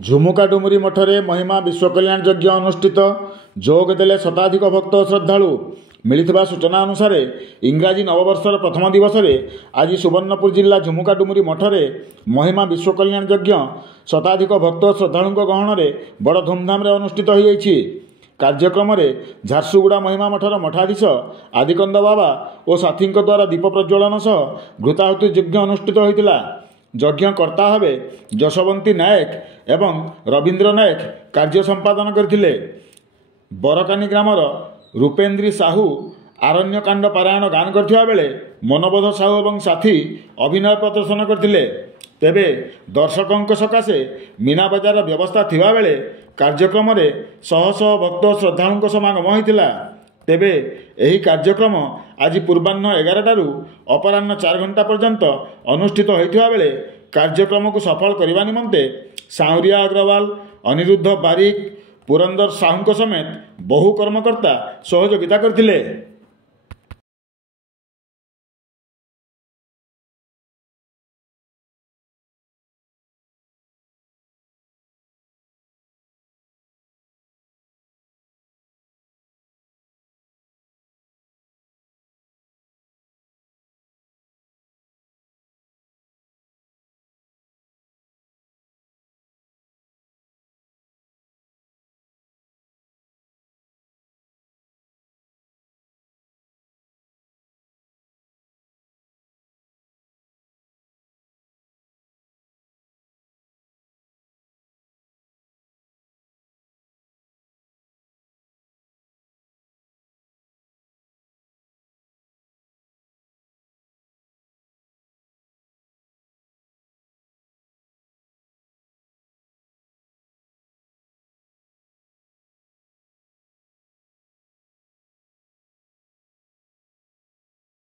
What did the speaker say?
ଝୁମୁକା ଡୁମୁରି ମଠରେ ମହିମା ବିଶ୍ୱକଲ୍ୟାଣ ଯଜ୍ଞ ଅନୁଷ୍ଠିତ। ଯୋଗ ଦେଲେ ଶତାଧିକ ଭକ୍ତ ଓ ଶ୍ରଦ୍ଧାଳୁ। ମିଳିଥିବା ସୂଚନା ଅନୁସାରେ ଇଂରାଜୀ ନବବର୍ଷର ପ୍ରଥମ ଦିବସରେ ଆଜି ସୁବର୍ଣ୍ଣପୁର ଜିଲ୍ଲା ଝୁମୁକା ଡୁମୁରି ମଠରେ ମହିମା ବିଶ୍ୱକଲ୍ୟାଣ ଯଜ୍ଞ ଶତାଧିକ ଭକ୍ତ ଓ ଶ୍ରଦ୍ଧାଳୁଙ୍କ ଗହଣରେ ବଡ଼ ଧୁମଧାମରେ ଅନୁଷ୍ଠିତ ହୋଇଯାଇଛି। କାର୍ଯ୍ୟକ୍ରମରେ ଝାରସୁଗୁଡ଼ା ମହିମା ମଠର ମଠାଧୀଶ ଆଦିକନ୍ଦ ବାବା ଓ ସାଥୀଙ୍କ ଦ୍ୱାରା ଦୀପ ପ୍ରଜ୍ୱଳନ ସହ ଘୃତାହୁତି ଯଜ୍ଞ ଅନୁଷ୍ଠିତ ହୋଇଥିଲା। ଯଜ୍ଞକର୍ତ୍ତା ଭାବେ ଯଶୋବନ୍ତୀ ନାୟକ ଏବଂ ରବୀନ୍ଦ୍ର ନାୟକ କାର୍ଯ୍ୟ ସମ୍ପାଦନ କରିଥିଲେ। ବରକାନି ଗ୍ରାମର ରୂପେନ୍ଦ୍ରୀ ସାହୁ ଆରଣ୍ୟକାଣ୍ଡ ପାରାୟଣ ଗାନ କରିଥିବା ବେଳେ ମନୋବୋଧ ସାହୁ ଏବଂ ସାଥୀ ଅଭିନୟ ପ୍ରଦର୍ଶନ କରିଥିଲେ। ତେବେ ଦର୍ଶକଙ୍କ ସକାଶେ ମୀନା ବଜାରର ବ୍ୟବସ୍ଥା ଥିବାବେଳେ କାର୍ଯ୍ୟକ୍ରମରେ ଶହ ଶହ ଭକ୍ତ ଓ ଶ୍ରଦ୍ଧାଳୁଙ୍କ ସମାଗମ ହୋଇଥିଲା। ତେବେ ଏହି କାର୍ଯ୍ୟକ୍ରମ ଆଜି ପୂର୍ବାହ୍ନ 11ଟାରୁ ଅପରାହ୍ନ 4 ଘଣ୍ଟା ପର୍ଯ୍ୟନ୍ତ ଅନୁଷ୍ଠିତ ହୋଇଥିବା ବେଳେ କାର୍ଯ୍ୟକ୍ରମକୁ ସଫଳ କରିବା ନିମନ୍ତେ ସାଉଁରିଆ ଅଗ୍ରୱାଲ, ଅନିରୁଦ୍ଧ ବାରିକ, ପୁରନ୍ଦର ସାହୁଙ୍କ ସମେତ ବହୁ କର୍ମକର୍ତ୍ତା ସହଯୋଗିତା କରିଥିଲେ।